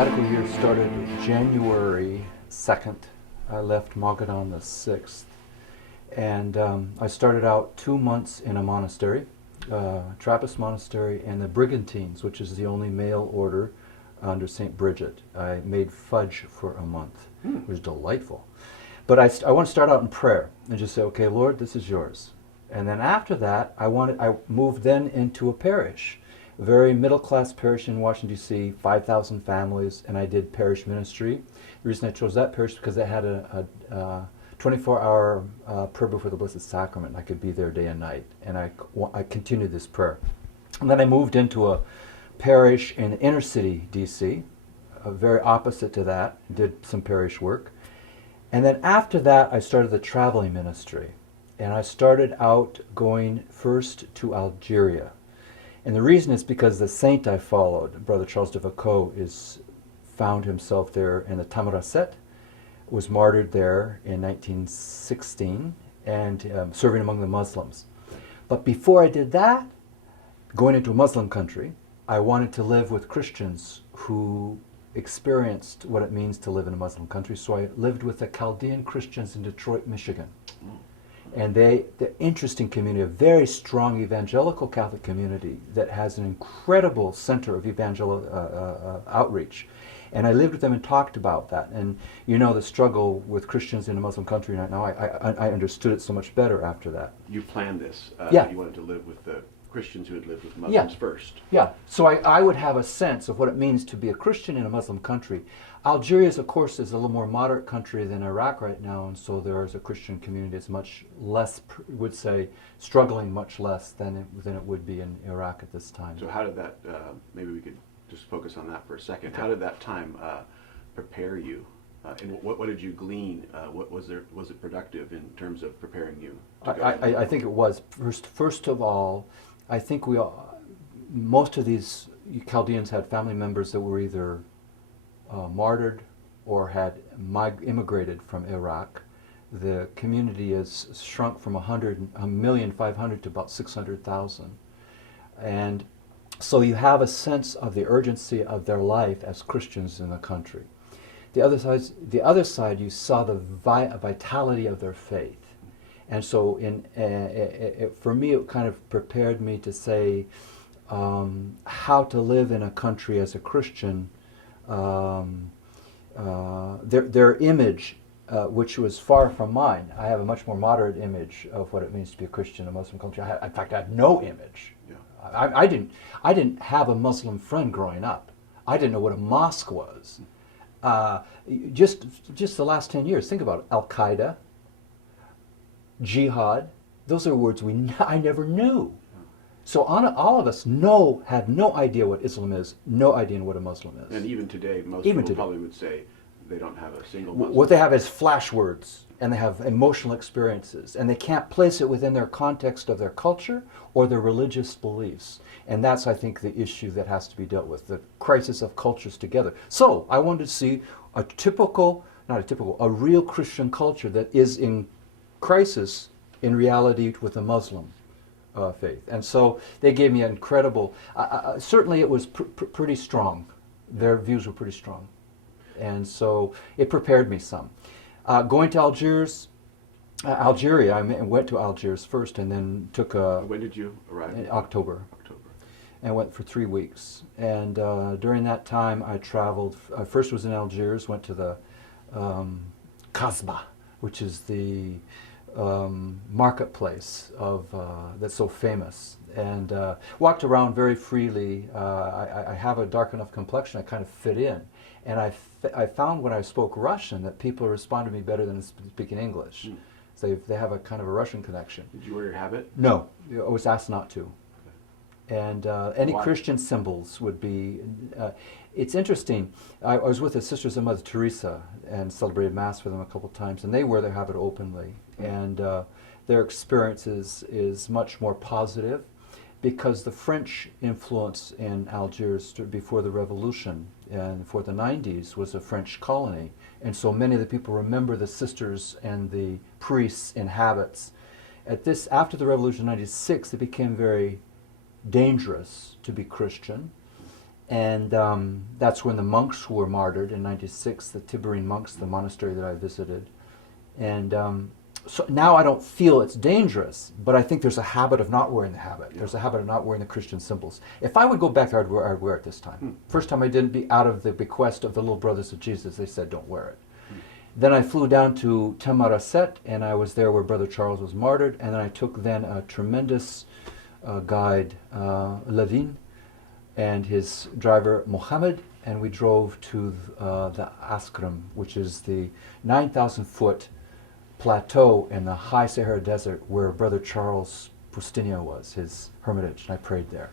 sabbatical year started January 2nd. I left Magadan the 6th. And I started out 2 months in a monastery, Trappist monastery, and the Brigantines, which is the only male order under St. Bridget. I made fudge for a month. It was delightful. But I want to start out in prayer and just say, okay, Lord, this is yours. And then after that, I moved then into a parish, a very middle-class parish in Washington, D.C., 5,000 families, and I did parish ministry. The reason I chose that parish is because it had a 24-hour prayer before the Blessed Sacrament. I could be there day and night, and I continued this prayer. And then I moved into a parish in inner city D.C., very opposite to that, did some parish work. And then after that, I started the traveling ministry. And I started out going first to Algeria. And the reason is because the saint I followed, Brother Charles de Foucauld, found himself there in the Tamaracet, was martyred there in 1916, and serving among the Muslims. But before I did that, going into a Muslim country, I wanted to live with Christians who experienced what it means to live in a Muslim country. So I lived with the Chaldean Christians in Detroit, Michigan. And the interesting community, a very strong evangelical Catholic community that has an incredible center of evangelical outreach. And I lived with them and talked about that. And you know the struggle with Christians in a Muslim country right now. I understood it so much better after that. You planned this. Yeah. You wanted to live with the Christians who had lived with Muslims first. Yeah. So I would have a sense of what it means to be a Christian in a Muslim country. Algeria, of course, is a little more moderate country than Iraq right now, and so there is a Christian community that's much less, would say, struggling much less than it would be in Iraq at this time. So how did that, maybe we could just focus on that for a second. How did that time prepare you? And what did you glean? Was it productive in terms of preparing you? I think it was. First of all, I think most of these Chaldeans had family members that were either martyred or had immigrated from Iraq. The community has shrunk from 1,500,000 to about 600,000. And so you have a sense of the urgency of their life as Christians in the country. The other side, you saw the vitality of their faith. And so for me, it kind of prepared me to say how to live in a country as a Christian. Their image, which was far from mine. I have a much more moderate image of what it means to be a Christian in a Muslim country. In fact, I have no image. Yeah. I didn't have a Muslim friend growing up. I didn't know what a mosque was. Just the last 10 years, think about it. Al-Qaeda, jihad, those are words I never knew. So all of us have no idea what Islam is, no idea what a Muslim is. And even today, most people probably would say they don't have a single Muslim. What they have is flash words, and they have emotional experiences, and they can't place it within their context of their culture or their religious beliefs. And that's, I think, the issue that has to be dealt with, the crisis of cultures together. So I wanted to see a real Christian culture that is in crisis in reality with a Muslim faith. And so they gave me an incredible, certainly it was pretty strong. Their views were pretty strong. And so it prepared me some. Going to Algeria, I went to Algiers first and then took a... When did you arrive? In October. And went for 3 weeks. And during that time I traveled, I first was in Algiers, went to the Kasbah, which is the marketplace that's so famous, and walked around very freely. I have a dark enough complexion, I kind of fit in, and I found when I spoke Russian that people responded to me better than speaking English. So they have a kind of a Russian connection. Did you wear your habit? No, I was asked not to. And any Why? Christian symbols would be... it's interesting. I was with the Sisters of Mother Teresa and celebrated Mass for them a couple times, and they wear their habit openly. And their experience is much more positive because the French influence in Algiers before the Revolution and for the 90s was a French colony. And so many of the people remember the sisters and the priests in habits. After the Revolution in 96, it became very dangerous to be Christian. And that's when the monks were martyred in '96, the Tiberine monks, the monastery that I visited. And so now I don't feel it's dangerous, but I think there's a habit of not wearing the habit. There's a habit of not wearing the Christian symbols. If I would go back there, I'd wear it this time. First time I didn't, be out of the bequest of the Little Brothers of Jesus. They said, don't wear it. Then I flew down to Tamaracet, and I was there where Brother Charles was martyred. And then I took then a tremendous guide, Levin, and his driver, Mohammed, and we drove to the Askram, which is the 9,000-foot plateau in the high Sahara Desert where Brother Charles Pustinja was, his hermitage, and I prayed there.